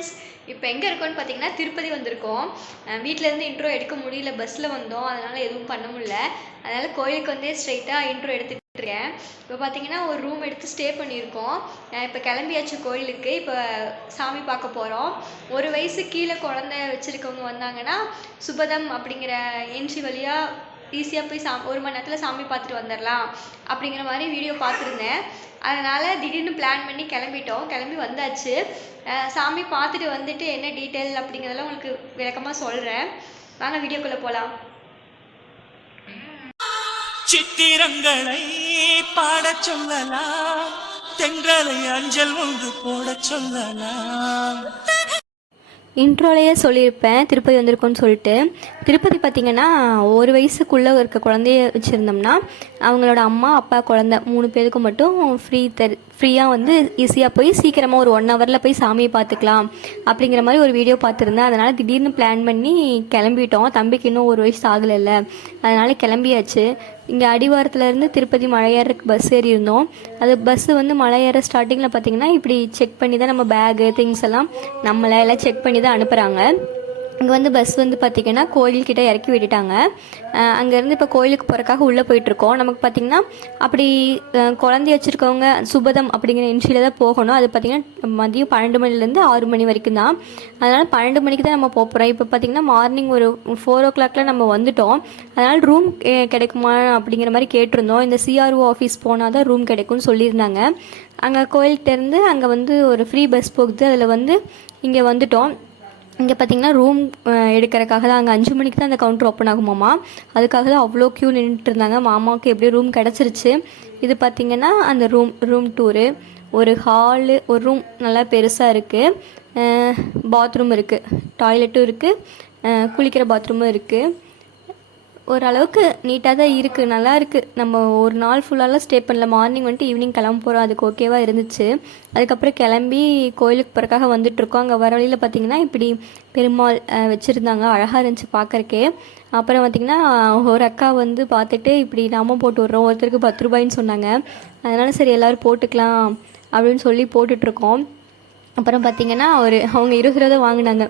Friends, இப்போ எங்கே இருக்கோம்னு பார்த்தீங்கன்னா திருப்பதி வந்திருக்கோம். வீட்டிலேருந்து இன்ட்ரோ எடுக்க முடியல, பஸ்ஸில் வந்தோம், அதனால் எதுவும் பண்ண முடியல. அதனால் கோயிலுக்கு வந்தே ஸ்ட்ரைட்டாக இன்ட்ரோ எடுத்துகிட்டு இருக்கேன். இப்போ பார்த்தீங்கன்னா ஒரு ரூம் எடுத்து ஸ்டே பண்ணியிருக்கோம். இப்போ கிளம்பியாச்சு கோயிலுக்கு. இப்போ சாமி பார்க்க போகிறோம். ஒரு வயசு கீழே குழந்தை வச்சுருக்கவங்க வந்தாங்கன்னா சுபதம் அப்படிங்கிற என்ட்ரி வழியாக ஈஸியாக போய் ஒரு மணி நேரத்தில் சாமி பார்த்துட்டு வந்துடலாம் அப்படிங்கிற மாதிரி வீடியோ பார்த்துருந்தேன். அதனால் திடீர்னு பிளான் பண்ணி கிளம்பி வந்தாச்சு. சாமி பார்த்துட்டு வந்துட்டு என்ன டீட்டெயில் அப்படிங்கிறதெல்லாம் உங்களுக்கு விளக்கமாக சொல்கிறேன். வாங்க வீடியோக்குள்ளே போகலாம். சித்திரங்களை பாடச் சொல்லலாம், தென்றலை அஞ்சல் ஒன்று போடச் சொல்லலாம். இன்ட்ரோலையே சொல்லியிருப்பேன் திருப்பதி வந்திருக்கோன்னு சொல்லிட்டு. திருப்பதி பார்த்திங்கன்னா ஒரு வயசுக்குள்ளே இருக்க குழந்தைய வச்சுருந்தோம்னா அவங்களோட அம்மா அப்பா குழந்த 3 பேருக்கு மட்டும் ஃப்ரீயாக வந்து ஈஸியாக போய் சீக்கிரமாக ஒரு 1 ஹவரில் போய் சாமியை பார்த்துக்கலாம் அப்படிங்கிற மாதிரி ஒரு வீடியோ பார்த்துருந்தேன். அதனால் திடீர்னு பிளான் பண்ணி கிளம்பிட்டோம். தம்பிக்கு இன்னும் 1 வயசு ஆகலைல்ல, அதனால் கிளம்பியாச்சு. இங்கே அடிவாரத்துலேருந்து திருப்பதி மலை ஏறக்கு பஸ் ஏறி இருந்தோம். அது பஸ்ஸு வந்து மலை ஏற ஸ்டார்டிங்கில் பார்த்திங்கன்னா இப்படி செக் பண்ணி தான் நம்ம பேகு திங்ஸ் எல்லாம் நம்மளை எல்லாம் செக் பண்ணி தான் அனுப்புகிறாங்க. இங்கே வந்து பஸ் வந்து பார்த்திங்கன்னா கோயில்கிட்ட இறக்கி விட்டுட்டாங்க. அங்கேருந்து இப்போ கோயிலுக்கு போகிறக்காக உள்ளே போயிட்டுருக்கோம். நமக்கு பார்த்திங்கன்னா அப்படி குழந்தைய வச்சுருக்கவங்க சுபதம் அப்படிங்கிற என்ட்ரியில் தான் போகணும். அது பார்த்திங்கன்னா மதியம் 12 மணிலேருந்து 6 மணி வரைக்கும் தான். அதனால் 12 மணிக்கு தான் நம்ம போகிறோம். இப்போ பார்த்திங்கன்னா மார்னிங் ஒரு 4 o'clock நம்ம வந்துவிட்டோம். அதனால் ரூம் கிடைக்குமா அப்படிங்கிற மாதிரி கேட்டிருந்தோம். இந்த சிஆர்ஓ ஆஃபீஸ் போனால் தான் ரூம் கிடைக்கும்னு சொல்லியிருந்தாங்க. அங்கே கோயில்கிட்டேருந்து அங்கே வந்து ஒரு ஃப்ரீ பஸ் போகுது, அதில் வந்து இங்கே வந்துவிட்டோம். இங்கே பார்த்திங்கன்னா ரூம் எடுக்கிறக்காக தான் அங்கே 5 மணிக்கு தான் அந்த கவுண்டர் ஓப்பன் ஆகுமாம்மா. அதுக்காக தான் அவ்வளோ க்யூ நின்றுட்டு இருந்தாங்க. மாமாவுக்கு எப்படியும் ரூம் கிடச்சிருச்சு. இது பார்த்திங்கன்னா அந்த ரூம் டூரு. ஒரு ஹாலு, ஒரு ரூம் நல்லா பெருசாக இருக்குது. பாத்ரூம் இருக்குது, டாய்லெட்டும் இருக்குது, குளிக்கிற பாத்ரூமும் இருக்குது. ஓரளவுக்கு நீட்டாக தான் இருக்குது, நல்லா இருக்குது. நம்ம ஒரு நாள் ஃபுல்லாலாம் ஸ்டே பண்ணல. மார்னிங் வந்துட்டு ஈவினிங் கிளம்ப போகிறோம், அதுக்கு ஓகேவாக இருந்துச்சு. அதுக்கப்புறம் கிளம்பி கோயிலுக்கு போகிறக்காக வந்துட்டுருக்கோம். அங்கே வர வழியில் பார்த்திங்கன்னா இப்படி பெருமாள் வச்சுருந்தாங்க, அழகாக இருந்துச்சு பார்க்குறக்கே. அப்புறம் பார்த்திங்கன்னா ஒரு அக்கா வந்து பார்த்துட்டு இப்படி நாம போட்டு விட்றோம், ஒருத்தருக்கு 10 ரூபாய்ன்னு சொன்னாங்க. அதனால் சரி எல்லோரும் போட்டுக்கலாம் அப்படின்னு சொல்லி போட்டுட்ருக்கோம். அப்புறம் பார்த்திங்கன்னா அவங்க 20 ரூபா தான் வாங்கினாங்க.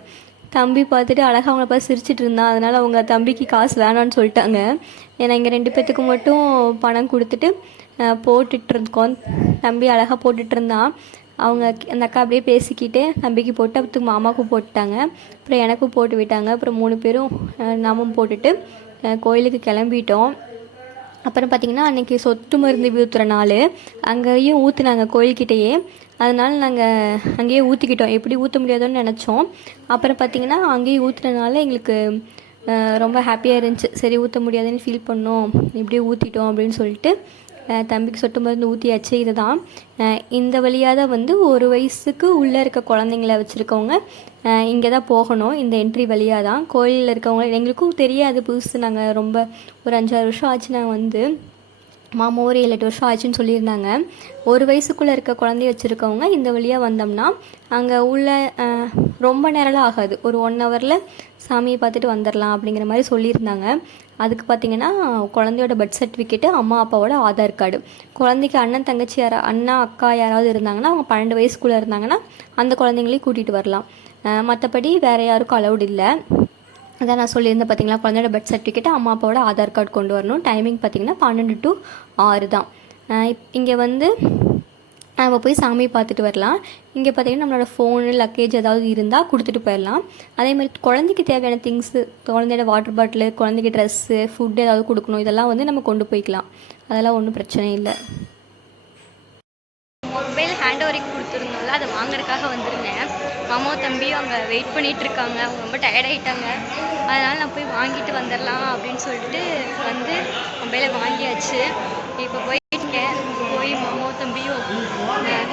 தம்பி பார்த்துட்டு அழகாக அவங்கள பார்த்து சிரிச்சிட்டு இருந்தான். அதனால் அவங்க தம்பிக்கு காசு வேணான்னு சொல்லிட்டாங்க. ஏன்னா இங்கே 2 பேர்த்துக்கு மட்டும் பணம் கொடுத்துட்டு போட்டுட்ருக்கோம். தம்பி அழகாக போட்டுட்ருந்தான். அந்த அக்கா அப்படியே பேசிக்கிட்டு தம்பிக்கு போட்டு அப்பத்துக்கு மாமாவுக்கும் போட்டுட்டாங்க. அப்புறம் எனக்கும் போட்டு விட்டாங்க. அப்புறம் 3 பேரும் நாமும் போட்டுட்டு கோயிலுக்கு கிளம்பிட்டோம். அப்புறம் பார்த்திங்கன்னா அன்றைக்கி சொட்டு மருந்து ஊற்றுற நாள், அங்கேயும் ஊற்றுனாங்க கோயில்கிட்டையே. அதனால் நாங்கள் அங்கேயே ஊற்றிக்கிட்டோம். எப்படி ஊற்ற முடியாதோன்னு நினச்சோம். அப்புறம் பார்த்திங்கன்னா அங்கேயே ஊற்றுறதுனால எங்களுக்கு ரொம்ப ஹாப்பியாக இருந்துச்சு. சரி ஊற்ற முடியாதுன்னு ஃபீல் பண்ணோம், இப்படியே ஊற்றிட்டோம் அப்படின்னு சொல்லிட்டு தம்பிக்கு சொட்டு மருந்து ஊற்றியாச்சு. இதுதான் இந்த வழியாக தான் வந்து 1 வயசுக்கு உள்ளே இருக்க குழந்தைங்கள வச்சுருக்கவங்க இங்கே தான் போகணும். இந்த என்ட்ரி வழியாக தான். கோயிலில் இருக்கவங்க எங்களுக்கும் தெரியாது, புதுசு. நாங்கள் ரொம்ப ஒரு 5-6 வருஷம் ஆச்சு நாங்கள் வந்து. மாமா ஒரு 7-8 வருஷம் ஆச்சுன்னு சொல்லியிருந்தாங்க. 1 வயசுக்குள்ளே இருக்க குழந்தைய வச்சுருக்கவங்க இந்த வழியாக வந்தோம்னா அங்கே உள்ள ரொம்ப நேரம்லாம் ஆகாது, ஒரு 1 ஹவரில் சாமியை பார்த்துட்டு வந்துடலாம் அப்படிங்கிற மாதிரி சொல்லியிருந்தாங்க. அதுக்கு பார்த்திங்கன்னா குழந்தையோட பர்த் சர்டிஃபிகேட்டு, அம்மா அப்பாவோட ஆதார் கார்டு, குழந்தைக்கு அண்ணன் தங்கச்சி அண்ணா அக்கா யாராவது இருந்தாங்கன்னா அவங்க 12 வயசுக்குள்ளே இருந்தாங்கன்னா அந்த குழந்தைங்களையும் கூட்டிகிட்டு வரலாம். மற்றபடி வேறு யாருக்கும் அலௌட் இல்லை. அதான் நான் சொல்லியிருந்தேன் பார்த்திங்களா, குழந்தையோட பர்த் சர்டிஃபிகேட்டு, அம்மா அப்பாவோட ஆதார் கார்டு கொண்டு வரணும். டைமிங் பார்த்திங்கன்னா 12 to 6 தான். இங்கே வந்து நம்ம போய் சாமி பார்த்துட்டு வரலாம். இங்கே பார்த்திங்கன்னா நம்மளோட ஃபோனு லக்கேஜ் ஏதாவது இருந்தால் கொடுத்துட்டு போயிடலாம். அதேமாதிரி குழந்தைக்கு தேவையான திங்ஸு, குழந்தையோட வாட்டர் பாட்டிலு, குழந்தைக்கு ட்ரெஸ்ஸு, ஃபுட்டு ஏதாவது கொடுக்கணும், இதெல்லாம் வந்து நம்ம கொண்டு போய்க்கலாம். அதெல்லாம் ஒன்றும் பிரச்சனை இல்லை. மொபைல் ஹேண்ட் ஓவரிங் கொடுத்துருந்தோம்ல, அதை வாங்குறதுக்காக வந்திருந்தேன். மாமாவும் தம்பியும் அங்கே வெயிட் பண்ணிகிட்ருக்காங்க. அவங்க ரொம்ப டயர்டாகிட்டாங்க. அதனால் நான் போய் வாங்கிட்டு வந்துடலாம் அப்படின்னு சொல்லிட்டு வந்து மொபைலை வாங்கியாச்சு. இப்போ போய் மாமாவும் தம்பியும்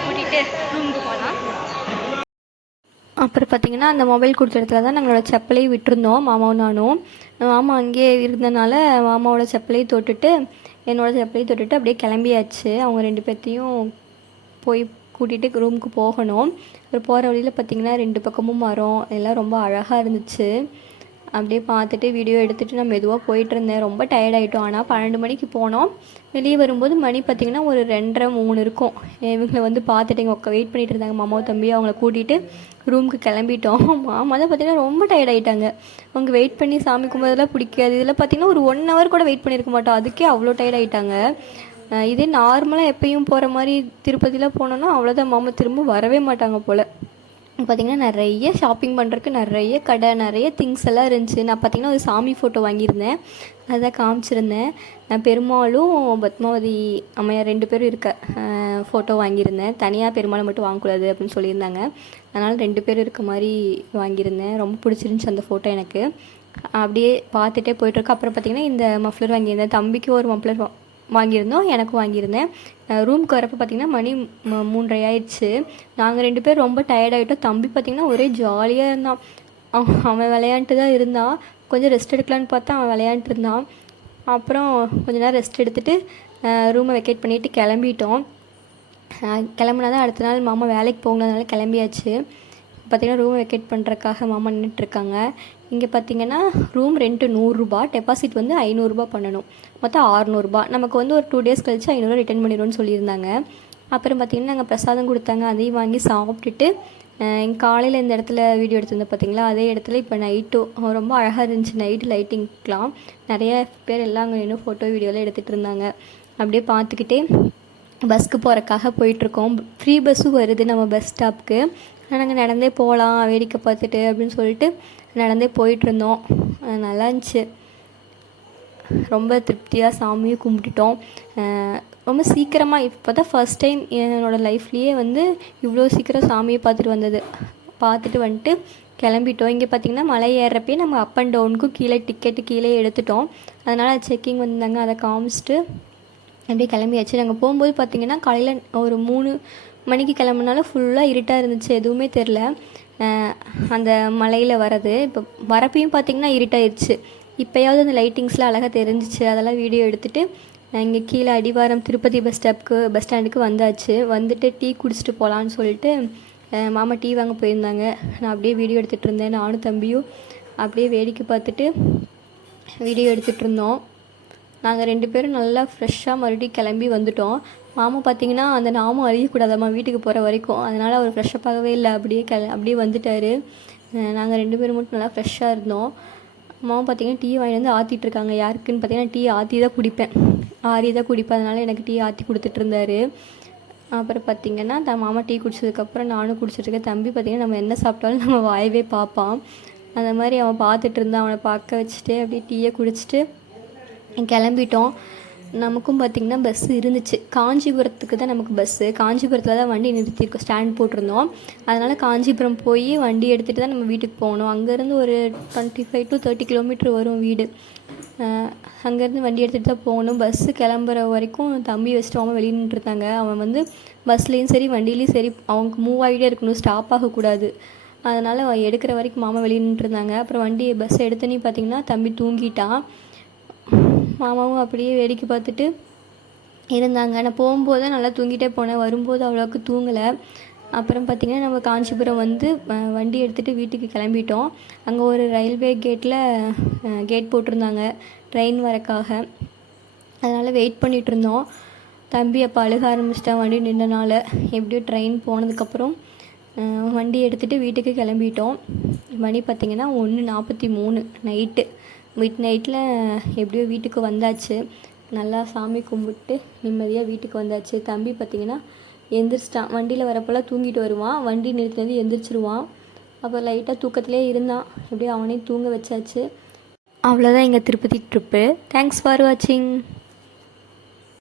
கூட்டிகிட்டு ரூமுக்கு போகலாம். அப்புறம் பார்த்திங்கன்னா அந்த மொபைல் கொடுத்த இடத்துல தான் நம்மளோட செப்பலையும் விட்டுருந்தோம், மாமாவும் நானும். மாமா அங்கேயே இருந்தனால மாமாவோட செப்பலையும் தொட்டுட்டு என்னோடய செப்பலையும் தொட்டுட்டு அப்படியே கிளம்பியாச்சு. அவங்க 2 பேர்த்தையும் போய் கூட்டிகிட்டு ரூமுக்கு போகணும். அப்புறம் போகிற வழியில் பார்த்திங்கன்னா 2 பக்கமும் மரம் எல்லாம் ரொம்ப அழகாக இருந்துச்சு. அப்படியே பார்த்துட்டு வீடியோ எடுத்துகிட்டு நான் மெதுவாக போயிட்டுருந்தேன். ரொம்ப டயர்டாயிட்டோம். ஆனால் 12 மணிக்கு போனோம். வெளியே வரும்போது மணி பார்த்திங்கன்னா ஒரு 2:30 3 இருக்கும். இவங்களை வந்து பார்த்துட்டு எங்கள் வெயிட் பண்ணிகிட்டு இருந்தாங்க. மாமாவும் தம்பி அவங்கள கூட்டிகிட்டு ரூமுக்கு கிளம்பிட்டோம். மாமா தான் பார்த்திங்கன்னா ரொம்ப டயர்டாயிட்டாங்க. அவங்க வெயிட் பண்ணி சாமி கும்பிட்றதெல்லாம் பிடிக்காது. இதில் பார்த்திங்கன்னா ஒரு 1 hour கூட வெயிட் பண்ணியிருக்க மாட்டோம். அதுக்கே அவ்வளோ டயர்டாயிட்டாங்க. இதே நார்மலாக எப்பயும் போகிற மாதிரி திருப்பதிலாம் போனோன்னா அவ்வளோதான், மாமா திரும்ப வரவே மாட்டாங்க போல். பார்த்திங்கன்னா நிறைய ஷாப்பிங் பண்ணுறதுக்கு நிறைய கடை, நிறைய திங்ஸ் எல்லாம் இருந்துச்சு. நான் பார்த்திங்கன்னா ஒரு சாமி ஃபோட்டோ வாங்கியிருந்தேன், அதை காமிச்சிருந்தேன். நான் பெருமாளும் பத்மாவதி அம்மையார் 2 பேரும் இருக்க ஃபோட்டோ வாங்கியிருந்தேன். தனியாக பெருமாளை மட்டும் வாங்கக்கூடாது அப்படின்னு சொல்லியிருந்தாங்க. அதனால் 2 பேரும் இருக்க மாதிரி வாங்கியிருந்தேன். ரொம்ப பிடிச்சிருந்துச்சி அந்த ஃபோட்டோ எனக்கு. அப்படியே பார்த்துட்டே போயிட்டுருக்கு. அப்புறம் பார்த்திங்கன்னா இந்த மஃப்ளர் வாங்கியிருந்தேன். தம்பிக்கு ஒரு மஃப்ளர் வாங்கியிருந்தோம், எனக்கும் வாங்கியிருந்தேன். ரூமுக்கு வரப்போ பார்த்திங்கன்னா மணி 3:30 ஆயிடுச்சு. நாங்கள் 2 பேர் ரொம்ப டயர்டாகிட்டோம். தம்பி பார்த்திங்கன்னா ஒரே ஜாலியாக இருந்தான். அவன் விளையாண்டுட்டு தான் இருந்தான். கொஞ்சம் ரெஸ்ட் எடுக்கலான்னு பார்த்தா அவன் விளையாண்டுட்டு இருந்தான். அப்புறம் கொஞ்ச நேரம் ரெஸ்ட் எடுத்துகிட்டு ரூமை வெக்கேட் பண்ணிவிட்டு கிளம்பிட்டோம். கிளம்புனா தான் அடுத்த நாள் மாமா வேலைக்கு போகணுன்றதுனால கிளம்பியாச்சு. பார்த்திங்கன்னா ரூமை வெக்கேட் பண்ணுறதுக்காக மாமா நின்றுட்டுருக்காங்க. இங்கே பார்த்திங்கன்னா ரூம் ரெண்ட்டு 100 ரூபா, டெபாசிட் வந்து 500 ரூபா பண்ணணும். மொத்தம் 600 ரூபா. நமக்கு வந்து ஒரு 2 days கழிச்சு 500 ரிட்டர்ன் பண்ணிடுவோன்னு சொல்லியிருந்தாங்க. அப்புறம் பார்த்திங்கன்னா நாங்கள் பிரசாதம் கொடுத்தாங்க, அதையும் வாங்கி சாப்பிட்டுட்டு காலையில் இந்த இடத்துல வீடியோ எடுத்திருந்தேன் பார்த்திங்களா, அதே இடத்துல இப்போ நைட்டும் ரொம்ப அழகாக இருந்துச்சு. நைட்டு லைட்டிங்லாம் நிறைய பேர் எல்லாம் அங்கே இன்னும் ஃபோட்டோ வீடியோலாம் எடுத்துகிட்டு இருந்தாங்க. அப்படியே பார்த்துக்கிட்டே பஸ்ஸுக்கு போகிறக்காக போயிட்டுருக்கோம். ஃப்ரீ பஸ்ஸும் வருது நம்ம பஸ் ஸ்டாப்புக்கு. நாங்கள் நடந்தே போகலாம் வேடிக்கை பார்த்துட்டு அப்படின்னு சொல்லிட்டு நடந்தே போயிட்டுருந்தோம். நல்லா இருந்துச்சு. ரொம்ப திருப்தியாக சாமியும் கும்பிட்டுட்டோம். ரொம்ப சீக்கிரமாக இப்போ தான் ஃபஸ்ட் டைம் என்னோடய லைஃப்லேயே வந்து இவ்வளோ சீக்கிரம் சாமியை பார்த்துட்டு வந்துட்டு கிளம்பிட்டோம். இங்கே பார்த்திங்கன்னா மலை ஏறுறப்பே நம்ம அப் அண்ட் டவுனுக்கும் டிக்கெட்டு கீழே எடுத்துட்டோம். அதனால் செக்கிங் வந்தாங்க, அதை காமிச்சிட்டு அப்படியே கிளம்பியாச்சு. நாங்கள் போகும்போது பார்த்திங்கன்னா காலையில் ஒரு 3 மணிக்கு கிளம்புனாலும் ஃபுல்லாக இருட்டாக இருந்துச்சு, எதுவுமே தெரில. அந்த மலையில் வர்றது இப்போ வரப்பையும் பார்த்திங்கன்னா இருட்டாயிருச்சு. இப்போயாவது அந்த லைட்டிங்ஸ்லாம் அழகாக தெரிஞ்சிச்சு. அதெல்லாம் வீடியோ எடுத்துகிட்டு இங்கே கீழே அடிவாரம் திருப்பதி பஸ் ஸ்டாண்டுக்கு வந்தாச்சு. வந்துட்டு டீ குடிச்சிட்டு போகலான்னு சொல்லிட்டு மாமா டீ வாங்க போயிருந்தாங்க. நான் அப்படியே வீடியோ எடுத்துகிட்டு இருந்தேன். நானும் தம்பியும் அப்படியே வேடிக்கை பார்த்துட்டு வீடியோ எடுத்துகிட்டு இருந்தோம். நாங்கள் 2 பேரும் நல்லா ஃப்ரெஷ்ஷாக மறுபடியும் கிளம்பி வந்துட்டோம். மாமா பார்த்திங்கன்னா அந்த நாமும் அறியக்கூடாதம்மா வீட்டுக்கு போகிற வரைக்கும், அதனால் அவர் ஃப்ரெஷ்ஷப்பாகவே இல்லை, அப்படியே வந்துட்டார். நாங்கள் 2 பேரும் மட்டும் நல்லா ஃப்ரெஷ்ஷாக இருந்தோம். மாமா பார்த்திங்கன்னா டீ வாங்கி வந்து ஆற்றிட்டுருக்காங்க. யாருக்குன்னு பார்த்திங்கன்னா டீ ஆற்றி தான் குடிப்பேன், அதனால் எனக்கு டீ ஆற்றி கொடுத்துட்ருந்தாரு. அப்புறம் பார்த்திங்கன்னா மாமா டீ குடிச்சதுக்கப்புறம் நானும் குடிச்சிட்ருக்கேன். தம்பி பார்த்திங்கன்னா நம்ம என்ன சாப்பிட்டாலும் நம்ம வாயவே பார்ப்பான். அந்த மாதிரி அவன் பார்த்துட்டு இருந்தான். அவனை பார்க்க வச்சுட்டு அப்படியே டீயை குடிச்சிட்டு கிளம்பிட்டோம். நமக்கும் பார்த்திங்கன்னா பஸ்ஸு இருந்துச்சு. காஞ்சிபுரத்துக்கு தான் நமக்கு பஸ்ஸு. காஞ்சிபுரத்தில் தான் வண்டி நிறுத்தியிருக்கோம், ஸ்டாண்ட் போட்டிருந்தோம். அதனால் காஞ்சிபுரம் போய் வண்டி எடுத்துகிட்டு தான் நம்ம வீட்டுக்கு போகணும். அங்கேருந்து ஒரு 25 to 30 கிலோமீட்டர் வரும் வீடு. அங்கேருந்து வண்டி எடுத்துகிட்டு தான் போகணும். பஸ்ஸு கிளம்புற வரைக்கும் தம்பி வச்சுட்டு அவன் வெளியே நின்றுருந்தாங்க. அவன் வந்து பஸ்லேயும் சரி வண்டியிலையும் சரி அவங்க மூவ் ஆகிட்டே இருக்கணும், ஸ்டாப் ஆகக்கூடாது. அதனால் அவன் எடுக்கிற வரைக்கும் மாமா வெளியே நின்றுருந்தாங்க. அப்புறம் பஸ் எடுத்தோன்னே பார்த்திங்கன்னா தம்பி தூங்கிட்டான். மாமாவும் அப்படியே வேடிக்கை பார்த்துட்டு இருந்தாங்க. நான் போகும்போது தான் நல்லா தூங்கிட்டே போனேன், வரும்போது அவ்வளோக்கு தூங்கலை. அப்புறம் பார்த்திங்கன்னா நம்ம காஞ்சிபுரம் வந்து வண்டி எடுத்துகிட்டு வீட்டுக்கு கிளம்பிட்டோம். அங்கே ஒரு ரயில்வே கேட் போட்டிருந்தாங்க ட்ரெயின் வரக்காக. அதனால் வெயிட் பண்ணிகிட்ருந்தோம். தம்பி அப்போ அழுக ஆரம்பிச்சிட்டான் வண்டி நின்றனால. எப்படியோ ட்ரெயின் போனதுக்கப்புறம் வண்டி எடுத்துகிட்டு வீட்டுக்கு கிளம்பிட்டோம். மணி பார்த்திங்கன்னா 1:43 நைட்டு. மிட் நைட்டில் எப்படியோ வீட்டுக்கு வந்தாச்சு. நல்லா சாமி கும்பிட்டு நிம்மதியாக வீட்டுக்கு வந்தாச்சு. தம்பி பார்த்திங்கன்னா எந்திரிச்சிட்டான். வண்டியில் வரப்போலாம் தூங்கிட்டு வருவான், வண்டி நிறுத்தி எந்திரிச்சிருவான். அப்போ லைட்டாக தூக்கத்திலே இருந்தான். எப்படியோ அவனையும் தூங்க வச்சாச்சு. அவ்வளோதான் எங்கள் திருப்பதி ட்ரிப்பு. தேங்க்ஸ் ஃபார் வாட்சிங்.